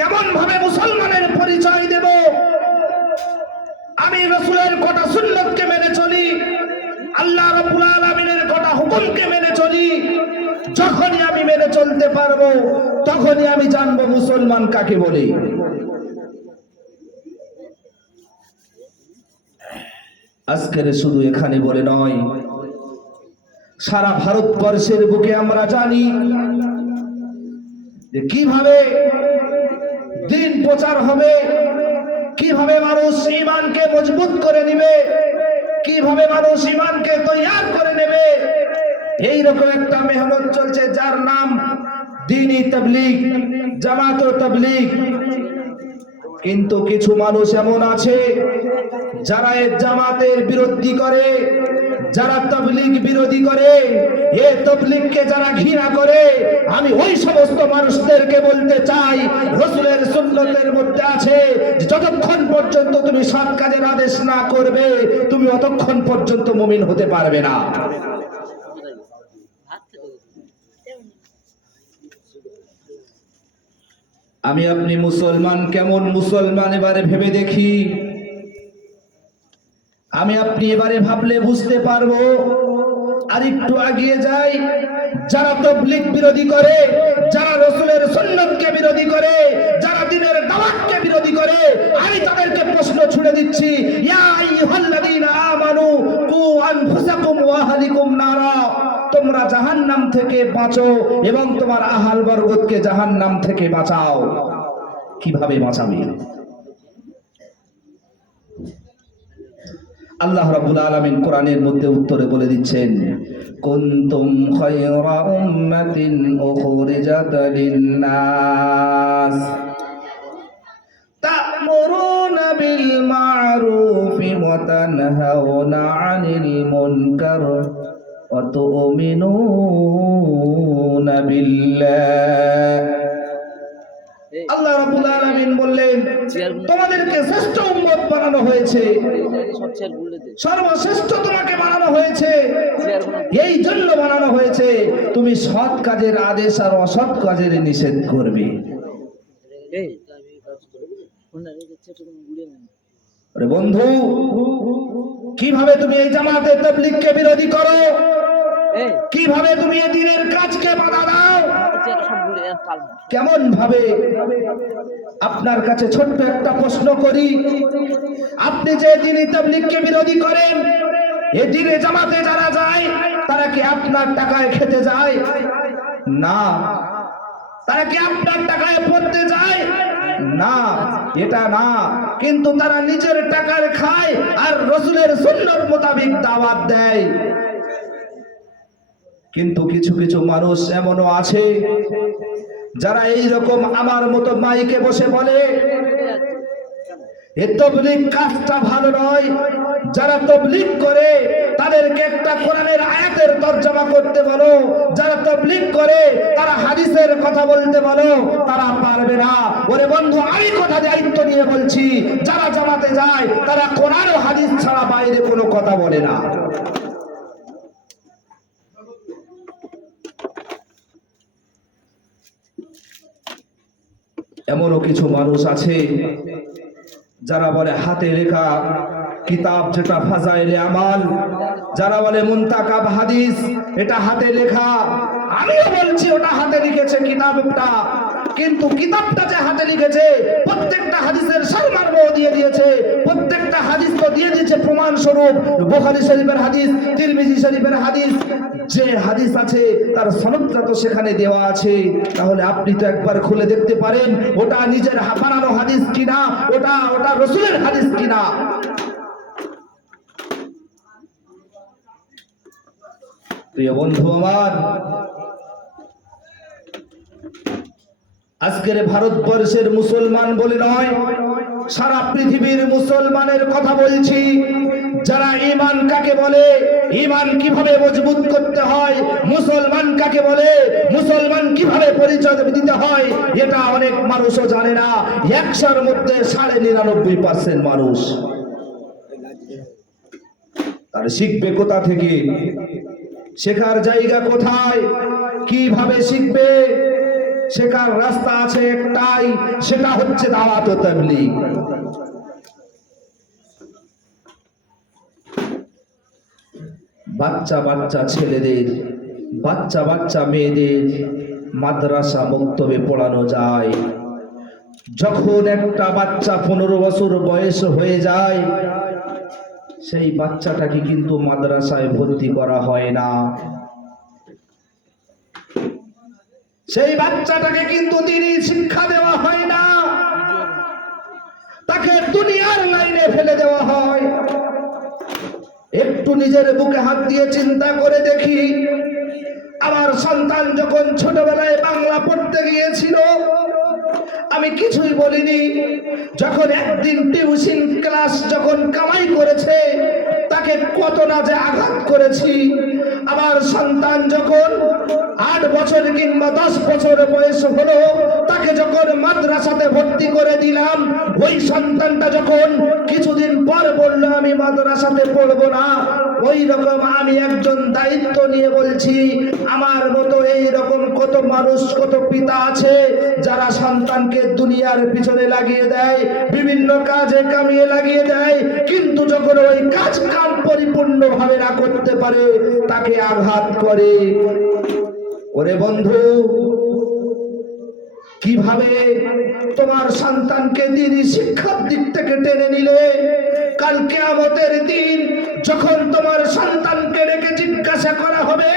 কেমন ভাবে মুসলমানের পরিচয় দেব? আমি রাসূলের কথা সুন্নতকে মেনে চলি, আল্লাহ রাব্বুল আলামিনের কথা হুকুমকে মেনে চলি। যখনই আমি মেনে চলতে পারবো তখনই আমি জানবো মুসলমান কাকে বলে। আজকের শুধু এখানে বলে নয়, সারা ভারতবর্ষের বুকে আমরা জানি যে কিভাবে দিন প্রচার হবে, কিভাবে মানুষ ঈমানকে মজবুত করে নেবে, কিভাবে মানুষ ঈমানকে তৈয়ার করে নেবে। এইরকম একটা মেহনত চলছে যার নাম দ্বীনি তাবলীগ, জামাত ও তাবলীগ। কিন্তু কিছু মানুষ এমন আছে যারা এই জামাতের বিরোধী করে, যারা তাবলীগ বিরোধী করে, এই তাবলীগকে যারা ঘৃণা করে। আমি ওই সমস্ত মানুষদেরকে বলতে চাই, রাসূলের সুন্নতের মধ্যে আছে যতক্ষণ পর্যন্ত তুমি সৎ কাজের আদেশ না করবে তুমি অতক্ষণ পর্যন্ত মুমিন হতে পারবে না। আমি আপনি মুসলমান, কেমন মুসলমান এবারে ভেবে দেখি। আমি আপনি এবারে ভাবলে বুঝতে পারবো। আর একটু এগিয়ে যাই, যারা তাবলীগ বিরোধী করে, যারা রাসূলের সুন্নতকে বিরোধী করে, যারা দ্বীনের দাওয়াতকে বিরোধী করে, আমি তাদেরকে প্রশ্ন ছুড়ে দিচ্ছি, ইয়া আইয়ুহাল্লাযীনা আমানু কু আনফুসাকুম ওয়া আহলিকুম নারা। তোমরা জাহান্নাম থেকে বাঁচো এবং তোমার আহাল বরকতকে জাহান্নাম থেকে বাঁচাও। কিভাবে বাঁচাবে? আল্লাহ রাব্বুল আলামিন কোরআনের মধ্যে উত্তরে বলে দিচ্ছেন, কুনতুম খায়রা উম্মাতিন উখরিজাত লিন-নাস তা'মুরুনা বিল মা'রুফি ওয়া তানহাউনা 'আনিল মুনকার ওয়া তু'মিনুনা বিল্লাহ। আল্লাহ রাব্বুল আলামিন বললেন, তোমাদেরকে শ্রেষ্ঠ উম্মত বানানো হয়েছে, সর্বশ্রেষ্ঠ তোমাকে বানানো হয়েছে। এই জন্য বানানো হয়েছে তুমি সৎ কাজের আদেশ আর অসৎ কাজের নিষেধ করবে। আরে বন্ধু, কিভাবে তুমি এই জামাতের তাবলীগকে বিরোধী করো? কিভাবে তুমি এই দ্বীনের কাজকে বাধা দাও? কেমন ভাবে? আপনার কাছে ছোট্ট একটা প্রশ্ন করি, আপনি যে দ্বীনি তাবলীগকে বিরোধী করেন, এই দ্বীনে জামাতে যারা যায় তারা কি আপনার টাকায় খেতে যায়? না। তারা কি আপনার টাকায় পড়তে যায়? না, এটা না। কিন্তু তারা নিজের টাকার খায় আর রাসূলের সুন্নাত মোতাবেক দাওয়াত দেয়। কিন্তু কিছু কিছু মানুষ এমনও আছে যারা এই রকম আমার মতো মাইকে বসে বলে এই তাবলীগ কাজটা ভালো নয়। যারা তাবলীগ করে তাদেরকে একটা কোরআনের আয়াতের তরজমা করতে বলো, যারা তাবলীগ করে তারা হাদিসের কথা বলতে বলো, তারা পারবে না। ওরে বন্ধু, আমি কথা দায়িত্ব নিয়ে বলছি, যারা জামাতে যায় তারা কোরআন ও হাদিস ছাড়া বাইরে কোনো কথা বলে না। এমনও কিছু মানুষ আছে যারা বলে হাতে লেখা কিতাব যেটা ফাজাইলে আমাল, যারা বলে মুনতাকাব হাদিস এটা হাতে লেখা। আমিও বলছি ওটা হাতে লিখেছে কিতাবটা, কিন্তু কিতাবটা যে হাতে লিখেছে প্রত্যেকটা হাদিসের সারমর্ম দিয়ে দিয়েছে, প্রত্যেকটা হাদিস তো দিয়ে দিয়েছে প্রমাণ স্বরূপ। বুখারী শরীফের হাদিস, তিরমিজি শরীফের হাদিস, যে হাদিস আছে তার সনদটা তো সেখানে দেওয়া আছে। তাহলে আপনি তো একবার খুলে দেখতে পারেন ওটা নিজের বানানো হাদিস কিনা, ওটা রাসূলের হাদিস কিনা। প্রিয় বন্ধু আমার, আজকের ভারতবর্ষের মুসলমান বলে নয়, সারা পৃথিবীর মুসলমানের কথা বলছি। যারা ঈমান কাকে বলে, ঈমান কিভাবে মজবুত করতে হয়, মুসলমান কাকে বলে, মুসলমান কিভাবে পরিচয় দিতে হয়, এটা অনেক মানুষও জানে না। 100-র মধ্যে 99.5% মানুষ। তার শিখবে কোথা থেকে? শেখার জায়গা কোথায়? কিভাবে শিখবে? শেখার রাস্তা আছে একটাই, সেটা হচ্ছে দাওয়াত ও তাবলীগ। বাচ্চা বাচ্চা ছেলেদের, বাচ্চা বাচ্চা মেয়েদের মাদ্রাসা মক্তবে পড়ানো যায়। যখন একটা বাচ্চা 15 বছর বয়স হয়ে যায়, সেই বাচ্চাটাকে কিন্তু মাদ্রাসায় ভর্তি করা হয় না। সেই বাচ্চাটাকে কিন্তু দিনই শিক্ষা দেওয়া হয় না, তাকে দুনিয়ার লাইনে ফেলে দেওয়া হয়। একটু নিজের বুকে হাত দিয়ে চিন্তা করে দেখি, আমার সন্তান যখন ছোটবেলায় বাংলা পড়তে গিয়েছিল আমি কিছুই বলিনি। যখন একদিন টিউশন ক্লাস যখন কামাই করেছে, তাকে কত না যে আঘাত করেছি। আমার সন্তান যখন 8 বছর কিংবা 10 বছর বয়স হলো, তাকে যখন মাদ্রাসাতে ভর্তি করে দিলাম, ওই সন্তানটা যখন কিছুদিন পর বলল আমি মাদ্রাসাতে পড়বো না, ওই রকম আমি একজন দায়িত্ব নিয়ে বলছি, আমার মতো এই রকম কত মানুষ, কত পিতা আছে যারা সন্তানকে দুনিয়ার পিছনে লাগিয়ে দেয়, বিভিন্ন কাজে কামিয়ে লাগিয়ে দেয়, কিন্তু যখন ওই কাজ কাম পরিপূর্ণভাবে না করতে পারে তাকে আঘাত করে। ওরে বন্ধু, কিভাবে তোমার সন্তানকে দিনই শিক্ষার দিক থেকে টেনে নিলে, কাল কিয়ামতের দিন যখন তোমার সন্তানকে ডেকে জিজ্ঞাসা করা হবে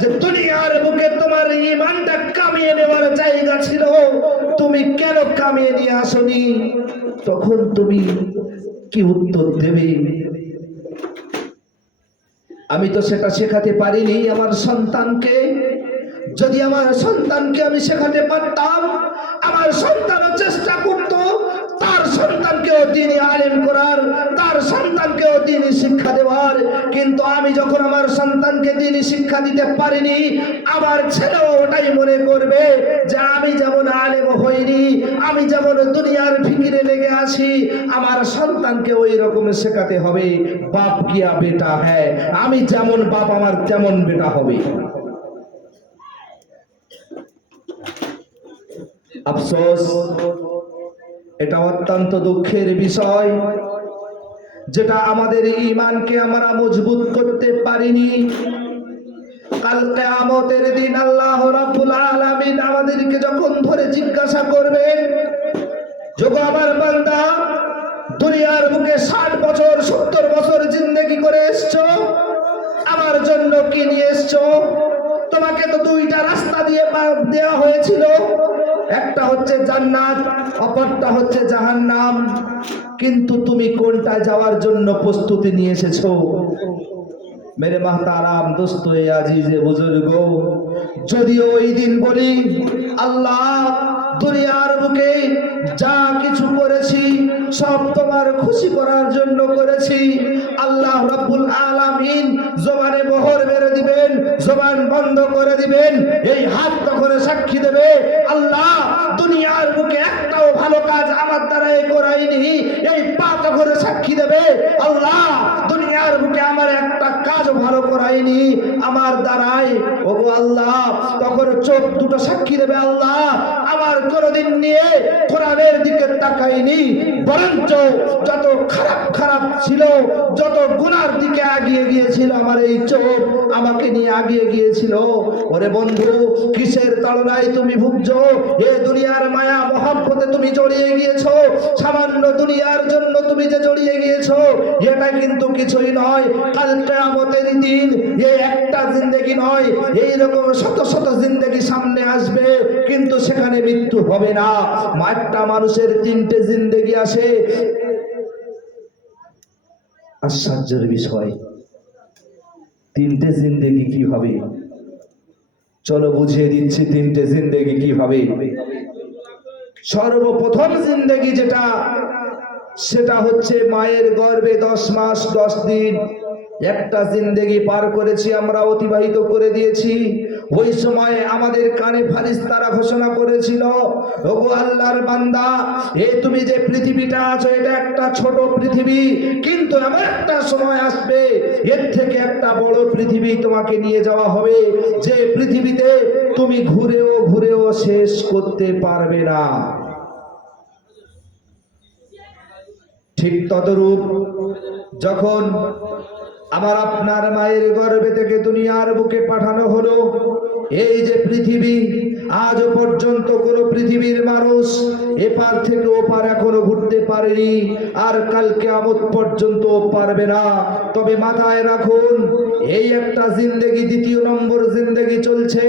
যে দুনিয়ার বুকে তোমার ঈমানটা কামিয়ে নেওয়ার জায়গা ছিল, তুমি কেন কামিয়ে নিয়ে আসনি, তখন তুমি কি উত্তর দেবে? আমি তো সেটা শেখাতে পারিনি আমার সন্তানকে। যদি আমার সন্তানকে আমি শেখাতে পারতাম, আমার সন্তানও চেষ্টা করত তার সন্তানকেও দ্বীনি আলেম করার, তার সন্তানকেও দ্বীনি শিক্ষা দেওয়ার। কিন্তু আমি যখন আমার সন্তানকে দ্বীনি শিক্ষা দিতে পারিনি, আমার ছেলেও ওটাই মনে করবে যে আমি যেমন আলেম হইনি, আমি যেমন দুনিয়ার ফিকিরে লেগে আছি, আমার সন্তানকে ওই রকম শেখাতে হবে। বাপ কিয়া বেটা হ্যায়, আমি যেমন বাপ আমার তেমন বেটা হবে। আফসোস, এটা অত্যন্ত দুঃখের বিষয়, যেটা আমাদের ঈমানকে আমরা মজবুত করতে পারিনি। কাল কিয়ামতের দিন আল্লাহ রাব্বুল আলামিন আমাদেরকে যখন ধরে জিজ্ঞাসা করবেন, যোগো আমার বান্দা, দুনিয়ার বুকে 60 বছর 70 বছর জিন্দেগি করে এসছো, আমার জন্য কি নিয়ে এসছো? তোমাকে তো 2টা রাস্তা দিয়ে দেওয়া হয়েছিল, একটা হচ্ছে জান্নাত, অপরটা হচ্ছে জাহান্নাম, কিন্তু তুমি কোনটা যাওয়ার জন্য প্রস্তুতি নিয়ে এসেছো? মেরে মাহতারাম দোস্ত আজিজে বুজুর্গ, যদিও ওই দিন বলি আল্লাহ দুনিয়ার বুকে যা কিছু করেছি সব তোমার খুশি করার জন্য করেছি, আল্লাহ রাব্বুল আলামিন জবানে মোহর মেরে দিবেন, জবান বন্ধ করে দিবেন, এই হাত তখন সাক্ষী দেবে আল্লাহ দুনিয়ার বুকে একটাও ভালো কাজ আমার দ্বারাই করাইনি, এই পা তখন সাক্ষী দেবে আল্লাহ দুনিয়ার বুকে আমার একটা কাজ ভালো করাইনি আমার দ্বারাই। ওগো আল্লাহ, তখন চোখ দুটো সাক্ষী দেবে আল্লাহ আমার কোনদিন নিয়ে কোরআনের দিকে তাকাইনি, বরঞ্চ যত খারাপ খারাপ ছিল, যত গুনার দিকে আগিয়ে গিয়েছিল আমার এই চোখ আমাকে নিয়ে আগিয়ে গিয়েছিল। ওরে বন্ধু, কিসের তাড়নায় তুমি ভুগছো? এ দুনিয়ার মায়া মহব্বতে তুমি জড়িয়ে গিয়েছো, সামান্য দুনিয়ার জন্য তুমি যে জড়িয়ে গিয়েছো, এটা কিন্তু কিছুই নয়। কাল কিয়ামতের দিন এই একটা জিন্দেগি নয়, এইরকম শত শত জিন্দেগি সামনে আসবে, কিন্তু সেখানে মৃত্যু হবে না। একটা মানুষের 3টে জিন্দেগি আসে। আশ্চর্যের বিষয়, 3টে জিন্দেগি কি হবে? চলো বুঝিয়ে দিচ্ছি 3টে জিন্দেগি কি হবে। সর্বপ্রথম জিন্দেগি যেটা, সেটা হচ্ছে মায়ের গর্ভে 10 মাস 10 দিন একটা জিন্দেগি পার করেছি আমরা, অতিবাহিত করে দিয়েছি। ওই সময় আমাদের কানে ফারিস্তারা ঘোষণা করেছিল, ওগো আল্লাহর বান্দা, তুমি যে পৃথিবীটা আছো এটা একটা ছোট পৃথিবী, কিন্তু এমন একটা সময় আসবে এর থেকে একটা বড় পৃথিবী তোমাকে নিয়ে যাওয়া হবে, যে পৃথিবীতে তুমি ঘুরেও ঘুরেও শেষ করতে পারবে না। ঠিক তদরূপ যখন আমার আপনার মায়ের গর্ভে থেকে দুনিয়ার বুকে পাঠানো হলো, এই যে পৃথিবী, আজ পর্যন্ত কোন পৃথিবীর মানুষ এপার থেকে ওপার এখনো ঘুরতে পারেনি, আর কাল কিয়ামত পর্যন্ত পারবে না। তবে মাথায় রাখুন, এই একটা জিন্দেগি, দ্বিতীয় নম্বর জিন্দেগি চলছে,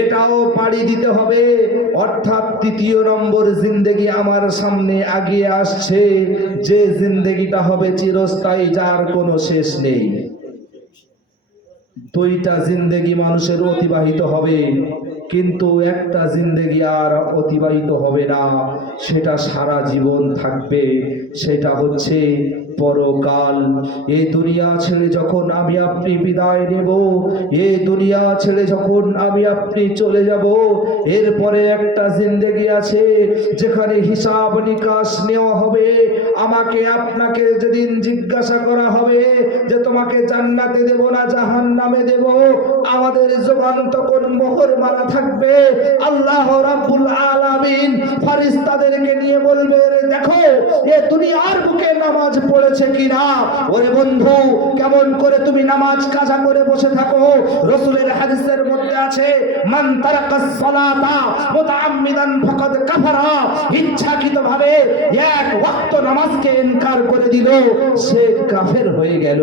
এটাও পাড়ি দিতে হবে। অর্থাৎ তৃতীয় নম্বর জিন্দেগি আমার সামনে আগিয়ে আসছে, যে জিন্দেগিটা হবে চিরস্থায়ী, যার কোনো শেষ নেই। দুইটা জিন্দেগি মানুষের অতিবাহিত হবে, কিন্তু একটা জিন্দেগি আর অতিবাহিত হবে না, সেটা সারা জীবন থাকবে, সেটা হচ্ছে পরকাল। এই দুনিয়া ছেড়ে যখন আমি আপনি বিদায় নেব, এই দুনিয়া ছেড়ে যখন আমি আপনি চলে যাব, এরপরে একটা জিন্দেগি আছে যেখানে হিসাব নিকাশ নেওয়া হবে। আমাকে আপনাকে যেদিন জিজ্ঞাসা করা হবে যে তোমাকে জান্নাতে দেব না জাহান্নামে দেব, আমাদের জবান তখন মোহর মারা থাকবে। আল্লাহ রাব্বুল আলামিন ফেরেশতাদেরকে নিয়ে বলবে, দেখো এ দুনিয়ার বুকে নামাজ পড়েছে কিনা। ওরে বন্ধু, কেমন করে তুমি নামাজ কাজা করে বসে থাকো? রাসূলের হাদিসের মধ্যে আছে, মান তারাকাস সালাতা মুতাআম্মিদান ফাকাদ কাফারা, ইচ্ছাকৃতভাবে এক ওয়াক্ত নামাজকে ইনকার করে দিল, সে কাফের হয়ে গেল।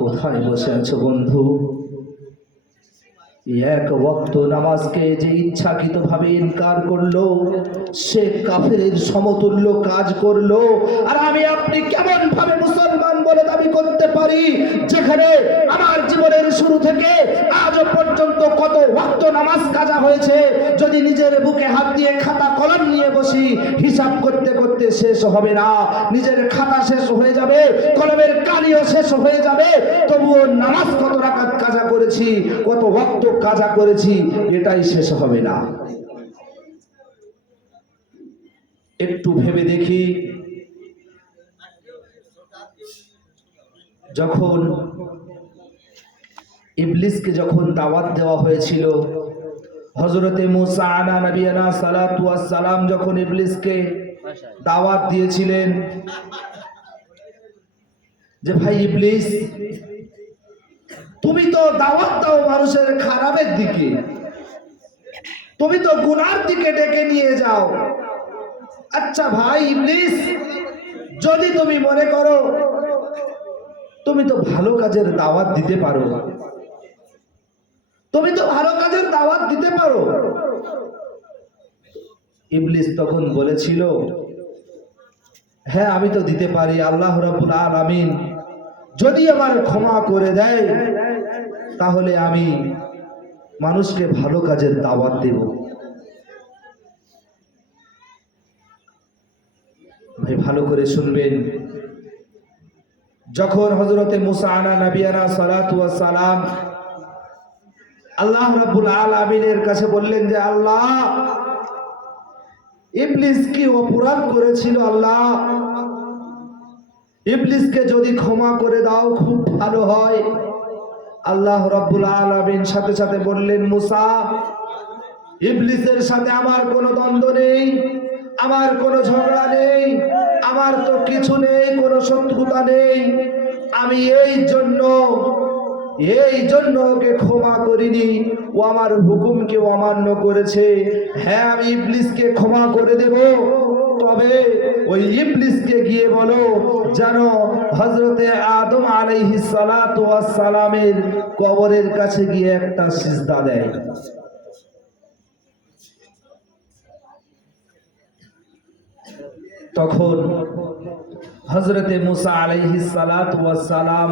কোথায় বসে আছো বন্ধু? এক ওয়াক্ত নামাজকে যে ইচ্ছাকৃতভাবে ইনকার করলো, সে কাফেরের সমতুল্য কাজ করলো। আর আমি আপনি কেমন ভাবে মুসলমান বলে দাবি করতে পারি, যেখানে আমার জীবনের শুরু থেকে আজ পর্যন্ত কত ওয়াক্ত নামাজ কাজা হয়েছে, যদি নিজের বুকে হাত দিয়ে খাতা কলম নিয়ে বসি, হিসাব করতে করতে শেষ হবে না। নিজের খাতা শেষ হয়ে যাবে, কলমের কালিও শেষ হয়ে যাবে, তবুও নামাজ কত রাকাত কাজা করেছি, কত ওয়াক্ত কাজা করেছি, এটাই শেষ হবে না। একটু ভেবে দেখি, যখন ইবলিসকে যখন দাওয়াত দেওয়া হয়েছিল, হযরতে মুসা আলা নবিয়ানা সালাতু ওয়াস সালাম যখন ইবলিসকে দাওয়াত দিয়েছিলেন যে ভাই ইবলিস, তুমি তো দাওয়াত দাও মানুষের খারাপের দিকে, তুমি তো গুনার দিকে ডেকে নিয়ে যাও। আচ্ছা ভাই ইবলিস, যদি তুমি মনে করো তুমি তো ভালো কাজের দাওয়াত দিতে পারো, তুমি তো ভালো কাজের দাওয়াত দিতে পারো। ইবলিস তখন বলেছিল, হ্যাঁ আমি তো দিতে পারি, আল্লাহ রাব্বুল আলামিন যদি আমার ক্ষমা করে দেয় তাহলে আমি মানুষকে ভালো কাজের দাওয়াত দেব। ভাই ভালো করে শুনবেন, যখন হযরতে মুসা আলা নবিয়ানা সালাতু ওয়াস সালাম আল্লাহ রাব্বুল আলামিনের কাছে বললেন যে আল্লাহ, ইবলিস কি অপরাধ করেছিল, আল্লাহ ইবলিসকে যদি ক্ষমা করে দাও খুব ভালো হয়। আল্লাহ রাব্বুল আলামিন সাথে সাথে বললেন, মুসা, ইবলিসের সাথে আমার কোনো দ্বন্দ্ব নেই, আমার কোনো ঝগড়া নেই, আমার তো কিছু নেই, কোনো শত্রুতা নেই। আমি এই জন্য ওকে ক্ষমা করিনি, ও আমার হুকুমকে অমান্য করেছে। হ্যাঁ আমি ইবলিসকে ক্ষমা করে দেব, তবে ওই ইবলিসকে গিয়ে বলো যেন হযরতে আদম আলাইহিস সালাতু ওয়াস সালামের কবরের কাছে গিয়ে একটা সিজদা দেয়। তখন হযরতে মুসা আলাইহিস সালাতু ওয়াস সালাম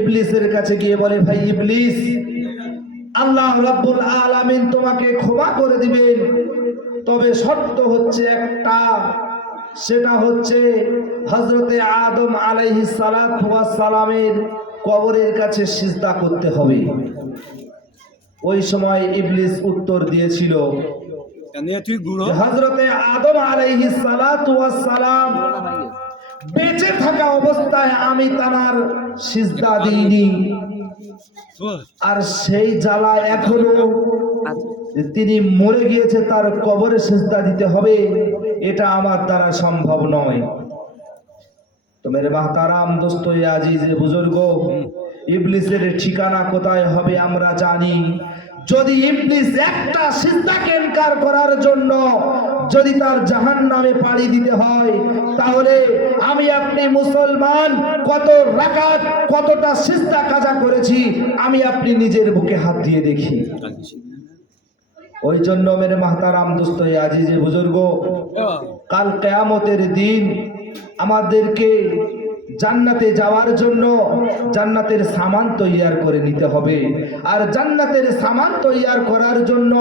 ইবলিসের কাছে গিয়ে বলে, ভাই ইবলিস, আল্লাহ রাব্বুল আলামিন তোমাকে ক্ষমা করে দিবেন, তবে শর্ত হচ্ছে একটা, সেটা হচ্ছে হযরতে আদম আলাইহিস সালাতু ওয়াস সালামের কবরের কাছে সিজদা করতে হবে। ওই সময় ইবলিস উত্তর দিয়েছিল যে হযরতে আদম আলাইহিস সালাতু ওয়াস সালাম বেঁচে থাকা অবস্থায় আমি তার সিজদা দিইনি, আর সেই জ্বালা এখনো তিনি মরে গিয়েছে তার কবরে সিজদা দিতে হবে, এটা আমার দ্বারা সম্ভব নয়। তো মেরে মাহতারাম দোস্তই আজিজ বুজুর্গ, ইবলিসের ঠিকানা কোথায় হবে আমরা জানি। যদি ইবলিস একটা সিজদাকে ইনকার করার জন্য যদি তার জাহান্নামে পাড়ি দিতে হয়, তাহলে আমি আপনি মুসলমান কত রাকাত কতটা সিজদা কাজা করেছি আমি আপনি নিজের বুকে হাত দিয়ে দেখি। ওই জন্য মেরে মাহতারাম দোস্তই আজিজ বুজুর্গ, কাল কিয়ামতের দিন আমাদেরকে জান্নাতে যাওয়ার জন্য জান্নাতের সামান তৈয়ার করে নিতে হবে। আর জান্নাতের সামান তৈয়ার করার জন্য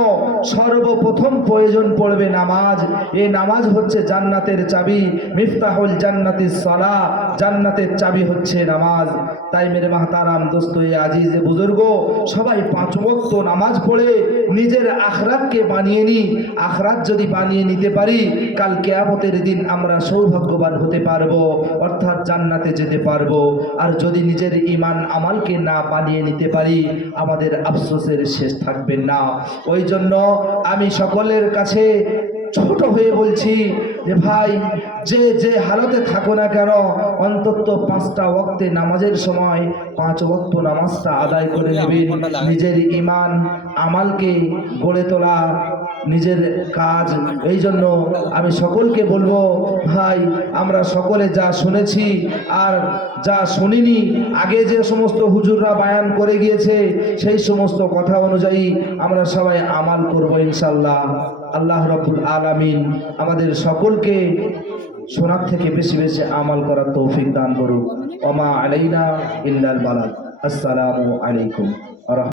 সর্বপ্রথম প্রয়োজন পড়বে নামাজ। এই নামাজ হচ্ছে জান্নাতের চাবি, মিফতাহুল জান্নাতিস সালাহ, জান্নাতের চাবি হচ্ছে নামাজ। তাই মেরে মাহতারাম দোস্তই আজিজ বুজুর্গ, সবাই 5 ওয়াক্ত নামাজ পড়ে নিজের আখরাতকে বানিয়ে নিই। আখরাত যদি বানিয়ে নিতে পারি, কাল কিয়ামতের দিন আমরা সৌভাগ্যবান হতে পারবো, অর্থাৎ জান্নাতে যেতে পারবো। আর যদি নিজের ঈমান আমালকে না বানিয়ে নিতে পারি, আমাদের আফসোসের শেষ থাকবে না। ওই জন্য আমি সকলের কাছে ছোট হয়ে বলছি যে ভাই, যে যে হালতে থাকো না কেন, অন্তত 5টা ওয়াক্তে নামাজের সময় 5 ওয়াক্ত নামাজটা আদায় করে নেবেন। নিজের ঈমান আমালকে গড়ে তোলা নিজের কাজ। এই জন্য আমি সকলকে বলবো, ভাই আমরা সকলে যা শুনেছি আর যা শুনিনি, আগে যে সমস্ত হুজুররা বায়ান করে গিয়েছে সেই সমস্ত কথা অনুযায়ী আমরা সবাই আমাল করব ইনশাআল্লাহ। আল্লাহ রাব্বুল আলামিন আমাদের সকলকে শোনার থেকে বেশি বেশি আমাল করার তৌফিক দান করুক। ওমা আলাইনা ইল্লাল বালাগ। আসসালামু আলাইকুম।